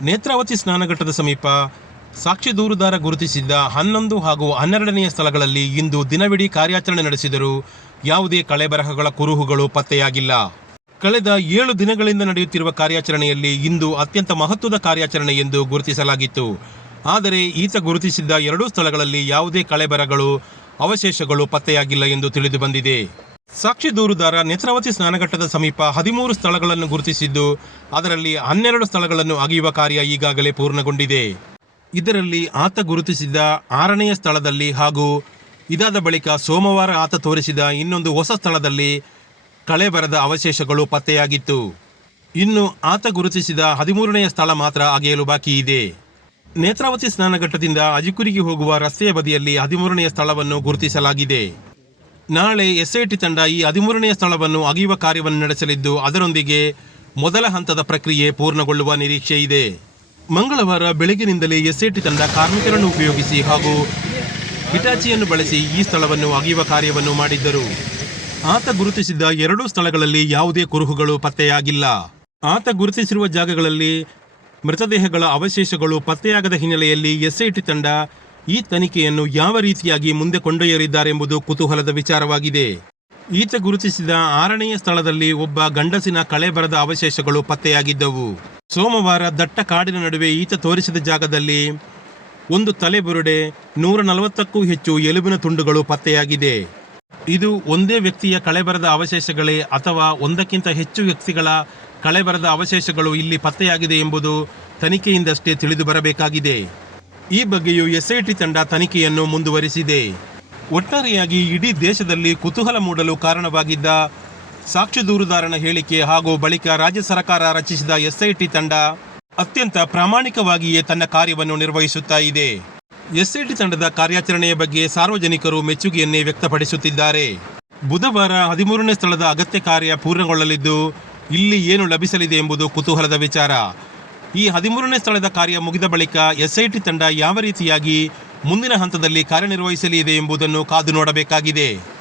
ನೇತ್ರಾವತಿ ಸ್ನಾನಘಟ್ಟದ ಸಮೀಪ ಸಾಕ್ಷಿ ದೂರುದಾರ ಗುರುತಿಸಿದ್ದ ಹನ್ನೊಂದು ಹಾಗೂ ಹನ್ನೆರಡನೆಯ ಸ್ಥಳಗಳಲ್ಲಿ ಇಂದು ದಿನವಿಡೀ ಕಾರ್ಯಾಚರಣೆ ನಡೆಸಿದರೂ ಯಾವುದೇ ಕಳೆಬರಹಗಳ ಕುರುಹುಗಳು ಪತ್ತೆಯಾಗಿಲ್ಲ. ಕಳೆದ ಏಳು ದಿನಗಳಿಂದ ನಡೆಯುತ್ತಿರುವ ಕಾರ್ಯಾಚರಣೆಯಲ್ಲಿ ಇಂದು ಅತ್ಯಂತ ಮಹತ್ವದ ಕಾರ್ಯಾಚರಣೆ ಎಂದು ಗುರುತಿಸಲಾಗಿತ್ತು. ಆದರೆ ಈತ ಗುರುತಿಸಿದ್ದ ಎರಡೂ ಸ್ಥಳಗಳಲ್ಲಿ ಯಾವುದೇ ಕಳೆಬರಗಳು ಅವಶೇಷಗಳು ಪತ್ತೆಯಾಗಿಲ್ಲ ಎಂದು ತಿಳಿದು ಬಂದಿದೆ. ಸಾಕ್ಷಿ ದೂರುದಾರ ನೇತ್ರಾವತಿ ಸ್ನಾನಘಟ್ಟದ ಸಮೀಪ ಹದಿಮೂರು ಸ್ಥಳಗಳನ್ನು ಗುರುತಿಸಿದ್ದು, ಅದರಲ್ಲಿ ಹನ್ನೆರಡು ಸ್ಥಳಗಳನ್ನು ಅಗೆಯುವ ಕಾರ್ಯ ಈಗಾಗಲೇ ಪೂರ್ಣಗೊಂಡಿದೆ. ಇದರಲ್ಲಿ ಆತ ಗುರುತಿಸಿದ ಆರನೆಯ ಸ್ಥಳದಲ್ಲಿ ಹಾಗೂ ಇದಾದ ಬಳಿಕ ಸೋಮವಾರ ಆತ ತೋರಿಸಿದ ಇನ್ನೊಂದು ಹೊಸ ಸ್ಥಳದಲ್ಲಿ ಕಳೆ ಬರದ ಅವಶೇಷಗಳು ಪತ್ತೆಯಾಗಿತ್ತು. ಇನ್ನು ಆತ ಗುರುತಿಸಿದ ಹದಿಮೂರನೆಯ ಸ್ಥಳ ಮಾತ್ರ ಅಗೆಯಲು ಬಾಕಿ ಇದೆ. ನೇತ್ರಾವತಿ ಸ್ನಾನಘಟ್ಟದಿಂದ ಅಜಿಕುರಿಗೆ ಹೋಗುವ ರಸ್ತೆಯ ಬದಿಯಲ್ಲಿ ಹದಿಮೂರನೆಯ ಸ್ಥಳವನ್ನು ಗುರುತಿಸಲಾಗಿದೆ. ನಾಳೆ ಎಸ್ಐಟಿ ತಂಡ ಈ ಹದಿಮೂರನೆಯ ಸ್ಥಳವನ್ನು ಅಗೆಯುವ ಕಾರ್ಯವನ್ನು ನಡೆಸಲಿದ್ದು, ಅದರೊಂದಿಗೆ ಮೊದಲ ಹಂತದ ಪ್ರಕ್ರಿಯೆ ಪೂರ್ಣಗೊಳ್ಳುವ ನಿರೀಕ್ಷೆ ಇದೆ. ಮಂಗಳವಾರ ಬೆಳಗಿನಿಂದಲೇ ಎಸ್ಐಟಿ ತಂಡ ಕಾರ್ಮಿಕರನ್ನು ಉಪಯೋಗಿಸಿ ಹಾಗೂ ಹಿಟಾಚಿಯನ್ನು ಬಳಸಿ ಈ ಸ್ಥಳವನ್ನು ಅಗೆಯುವ ಕಾರ್ಯವನ್ನು ಮಾಡಿದ್ದರು. ಆತ ಗುರುತಿಸಿದ ಎರಡೂ ಸ್ಥಳಗಳಲ್ಲಿ ಯಾವುದೇ ಕುರುಹುಗಳು ಪತ್ತೆಯಾಗಿಲ್ಲ. ಆತ ಗುರುತಿಸಿರುವ ಜಾಗಗಳಲ್ಲಿ ಮೃತದೇಹಗಳ ಅವಶೇಷಗಳು ಪತ್ತೆಯಾಗದ ಹಿನ್ನೆಲೆಯಲ್ಲಿ ಎಸ್ಐಟಿ ತಂಡ ಈ ತನಿಖೆಯನ್ನು ಯಾವ ರೀತಿಯಾಗಿ ಮುಂದೆ ಕೊಂಡೊಯ್ಯಲಿದ್ದಾರೆಂಬುದು ಕುತೂಹಲದ ವಿಚಾರವಾಗಿದೆ. ಈತ ಗುರುತಿಸಿದ ಆರನೆಯ ಸ್ಥಳದಲ್ಲಿ ಒಬ್ಬ ಗಂಡಸಿನ ಕಳೆಬರದ ಅವಶೇಷಗಳು ಪತ್ತೆಯಾಗಿದ್ದವು. ಸೋಮವಾರ ದಟ್ಟ ಕಾಡಿನ ನಡುವೆ ಈತ ತೋರಿಸಿದ ಜಾಗದಲ್ಲಿ ಒಂದು ತಲೆಬುರುಡೆ ನೂರ ನಲವತ್ತಕ್ಕೂ ಹೆಚ್ಚು ಎಲುಬಿನ ತುಂಡುಗಳು ಪತ್ತೆಯಾಗಿದೆ. ಇದು ಒಂದೇ ವ್ಯಕ್ತಿಯ ಕಳೆಬರದ ಅವಶೇಷಗಳೇ ಅಥವಾ ಒಂದಕ್ಕಿಂತ ಹೆಚ್ಚು ವ್ಯಕ್ತಿಗಳ ಕಳೆಬರದ ಅವಶೇಷಗಳು ಇಲ್ಲಿ ಪತ್ತೆಯಾಗಿದೆ ಎಂಬುದು ತನಿಖೆಯಿಂದಷ್ಟೇ ತಿಳಿದು ಬರಬೇಕಾಗಿದೆ ಈ ಬಗ್ಗೆಯೂ ಎಸ್ಐಟಿ ತಂಡ ತನಿಖೆಯನ್ನು ಮುಂದುವರಿಸಿದೆ. ಒಟ್ಟಾರೆಯಾಗಿ ಇಡೀ ದೇಶದಲ್ಲಿ ಕುತೂಹಲ ಮೂಡಲು ಕಾರಣವಾಗಿದ್ದ ಸಾಕ್ಷ್ಯ ದೂರುದಾರನ ಹೇಳಿಕೆ ಹಾಗೂ ಬಳಿಕ ರಾಜ್ಯ ಸರ್ಕಾರ ರಚಿಸಿದ ಎಸ್ಐಟಿ ತಂಡ ಅತ್ಯಂತ ಪ್ರಾಮಾಣಿಕವಾಗಿಯೇ ತನ್ನ ಕಾರ್ಯವನ್ನು ನಿರ್ವಹಿಸುತ್ತಾ ಇದೆ. ಎಸ್ಐಟಿ ತಂಡದ ಕಾರ್ಯಾಚರಣೆಯ ಬಗ್ಗೆ ಸಾರ್ವಜನಿಕರು ಮೆಚ್ಚುಗೆಯನ್ನೇ ವ್ಯಕ್ತಪಡಿಸುತ್ತಿದ್ದಾರೆ. ಬುಧವಾರ ಹದಿಮೂರನೇ ಸ್ಥಳದ ಅಗತ್ಯ ಕಾರ್ಯ ಪೂರ್ಣಗೊಳ್ಳಲಿದ್ದು, ಇಲ್ಲಿ ಏನು ಲಭಿಸಲಿದೆ ಎಂಬುದು ಕುತೂಹಲದ ವಿಚಾರ. ಈ ಹದಿಮೂರನೇ ಸ್ಥಳದ ಕಾರ್ಯ ಮುಗಿದ ಬಳಿಕ ಎಸ್ಐಟಿ ತಂಡ ಯಾವ ರೀತಿಯಾಗಿ ಮುಂದಿನ ಹಂತದಲ್ಲಿ ಕಾರ್ಯನಿರ್ವಹಿಸಲಿದೆ ಎಂಬುದನ್ನು ಕಾದು ನೋಡಬೇಕಾಗಿದೆ.